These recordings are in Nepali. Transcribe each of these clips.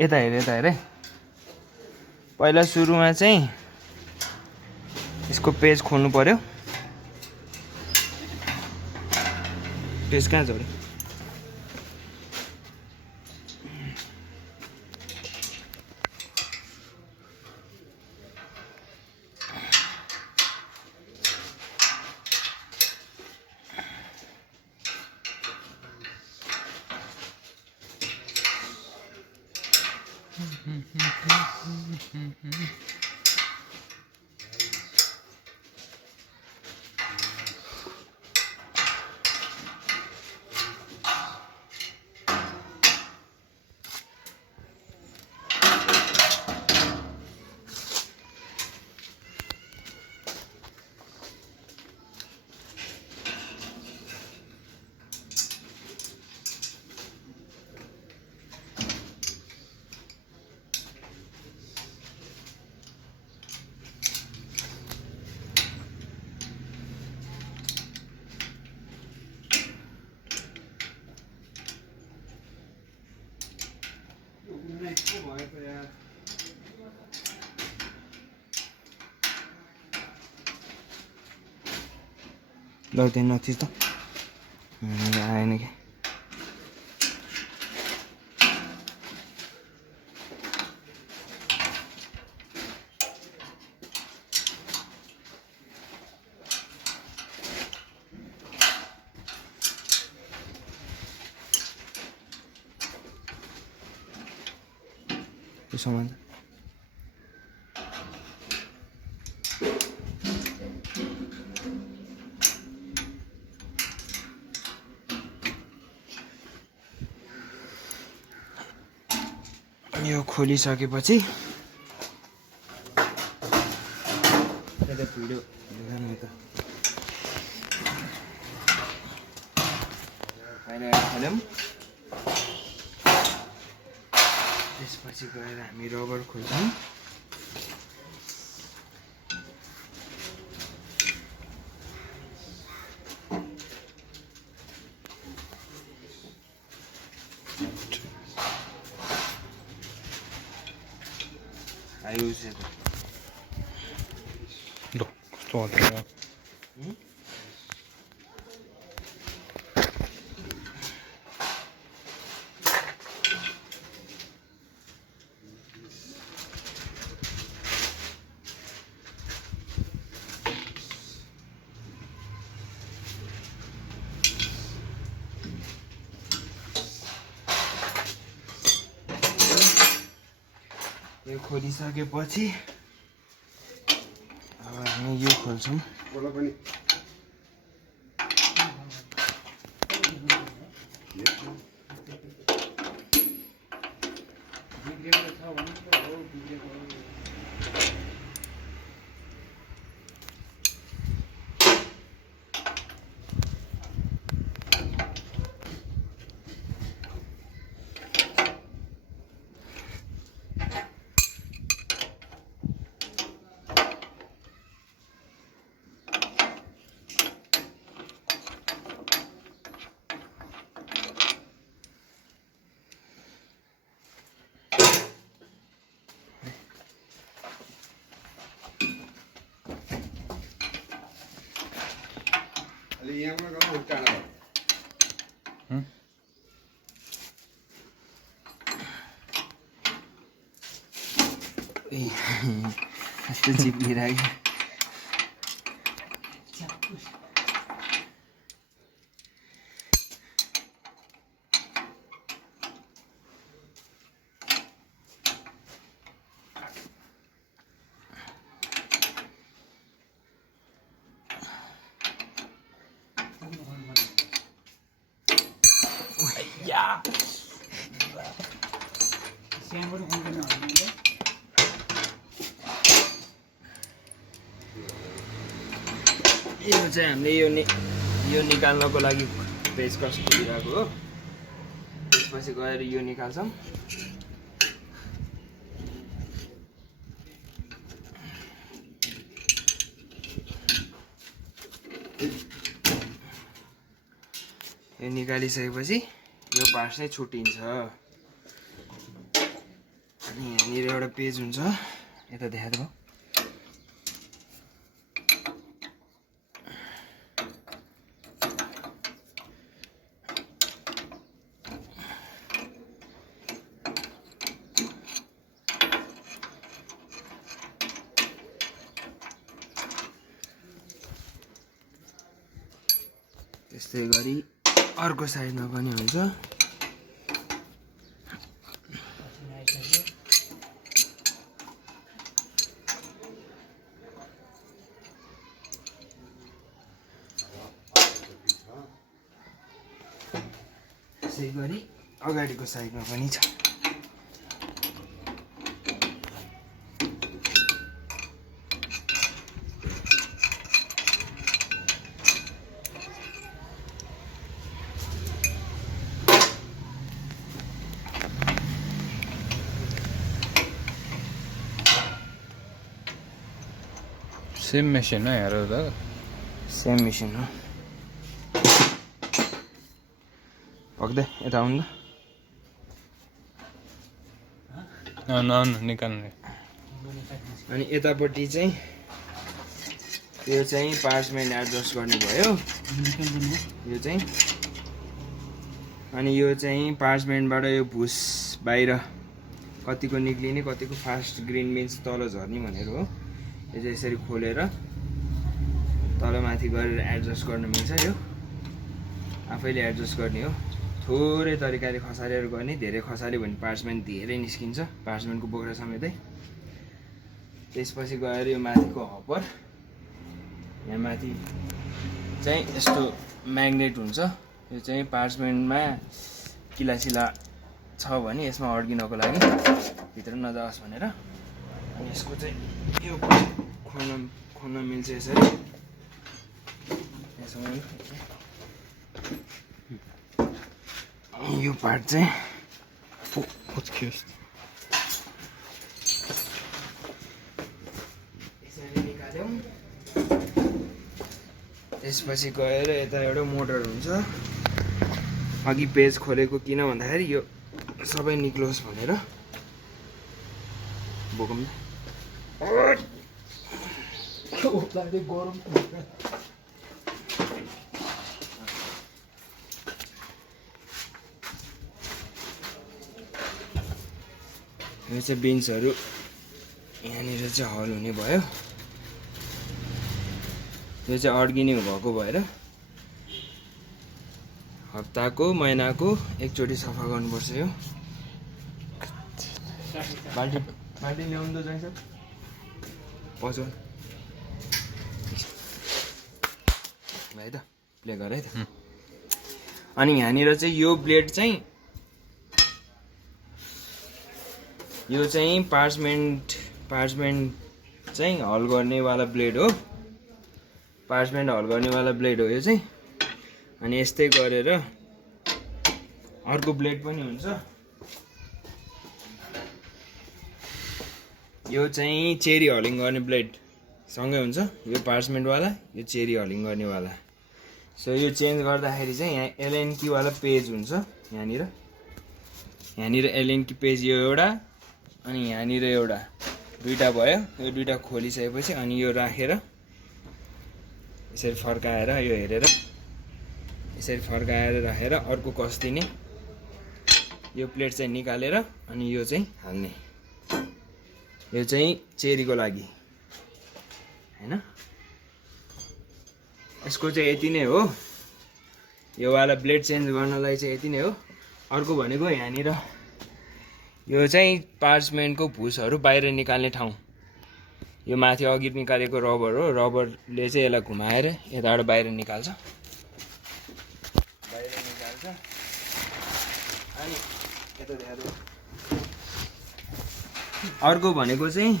यता हेर है। पहिला सुरुमा चाहिँ यसको पेज खोल्नु पर्यो। पेज कहाँ झऱ्यो? ल त्यहाँ नथिच त आएन कि सामान यो खोलिसकेपछि भिडियो त्यसपछि गएर हामी रबर खोल्छौँ। यो खोलिसकेपछि अब हामी यो खोल्छौँ। यस्तो चिप्लिरहेको यो चाहिँ हामीले यो निकाल्नको लागि पेचकस खोलिरहेको हो। त्यसपछि गएर यो निकाल्छौँ। यो निकालिसकेपछि यो पार्ट चाहिँ छुट्टिन्छ। अनि यहाँनिर एउटा पेज हुन्छ यता देखाएको भयो त्यस्तै गरी अर्को साइडमा पनि हुन्छ त्यसै गरी अगाडिको साइडमा पनि छ सेम मेसिन हो हेर त सेम मेसिन हो पक्दै यता आउनु त आउनु निकाल्ने अनि यतापट्टि चाहिँ यो चाहिँ पार्चमेन्ट एडजस्ट गर्ने भयो यो चाहिँ अनि यो चाहिँ पार्चमेन्टबाट यो भुस बाहिर कतिको निक्लिने कतिको फास्ट ग्रिन बिन्स तल झर्ने भनेर हो यो चाहिँ यसरी खोलेर तलमाथि गरेर एडजस्ट गर्न मिल्छ यो आफैले एडजस्ट गर्ने हो थोरै तरिकाले खसालेर गर्ने धेरै खसाल्यो भने पार्चमेन्ट धेरै निस्किन्छ पार्चमेन्टको बोक्रा समेतै त्यसपछि गएर यो माथिको हप्पर यहाँ माथि चाहिँ यस्तो म्याग्नेट हुन्छ यो चाहिँ पार्चमेन्टमा किलासिला छ भने यसमा अड्किनको लागि भित्र नजाओस् भनेर अनि यसको चाहिँ यो खोल्न मिल्छ यसरी यो पार्ट चाहिँ यसरी निकाल्यौँ त्यसपछि गएर यता एउटा मोटर हुन्छ अघि पेज खोलेको किन भन्दाखेरि यो सबै निक्लोस् भनेर बोकौँ यो चाहिँ बिन्सहरू यहाँनिर चाहिँ हल हुने भयो यो चाहिँ अड्किने भएको भएर हप्ताको महिनाको एकचोटि सफा गर्नुपर्छ यो बाल्टी ल्याउनु त चाहिन्छ पचाउनु भाइ त प्ले गर है त अनि यहाँनिर चाहिँ यो ब्लेड चाहिँ पार्चमेन्ट चाहिँ हल गर्नेवाला ब्लेड हो पार्चमेन्ट हल गर्नेवाला ब्लेड हो यो चाहिँ अनि यस्तै गरेर अर्को ब्लेड पनि हुन्छ यो चाहिँ चेरी हलिङ गर्ने ब्लेड सँगै हुन्छ यो पार्चमेन्टवाला यो चेरी हलिङ गर्नेवाला सो यो चेन्ज गर्दाखेरि चाहिँ यहाँ एलएनकी वाला पेज हुन्छ यहाँनिर एलएनकी पेज यो एउटा अनि यहाँनिर एउटा दुईटा भयो यो दुईटा खोलिसकेपछि अनि यो राखेर यसरी फर्काएर यो हेरेर यसरी फर्काएर राखेर अर्को कस्दिने यो प्लेट चाहिँ निकालेर अनि यो चाहिँ हाल्ने यो चाहिँ चेरीको लागि हैन यसको चाहिँ यति नै हो यो वाला ब्लेड चेन्ज गर्नलाई चाहिँ यति नै हो अर्को भनेको यहाँनिर यो चाहिँ पार्चमेन्टको भुसहरू बाहिर निकाल्ने ठाउँ यो माथि अघि निकालेको रबर हो रबरले चाहिँ यसलाई घुमाएर यताबाट बाहिर निकाल्छ अनि यता देखाएको अर्को भनेको चाहिँ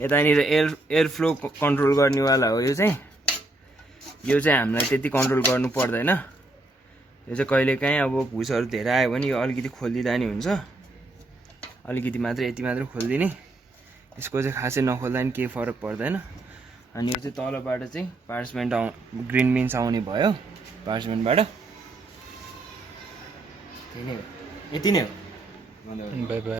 यतानिर एयर फ्लो कन्ट्रोल गर्नेवाला हो यो चाहिँ हामीलाई त्यति कन्ट्रोल गर्नु पर्दैन यो चाहिँ कहिलेकाहीँ अब भुसहरू धेरै आयो भने यो अलिकति खोलिदिँदा नि हुन्छ अलिकति मात्र यति मात्र खोलिदिने यसको चाहिँ खासै नखोल्दा नि केही फरक पर्दैन अनि यो चाहिँ तलबाट चाहिँ पार्चमेन्ट ग्रिन बिन्स आउने भयो पार्चमेन्टबाट त्यही नै हो यति नै हो बाई बाई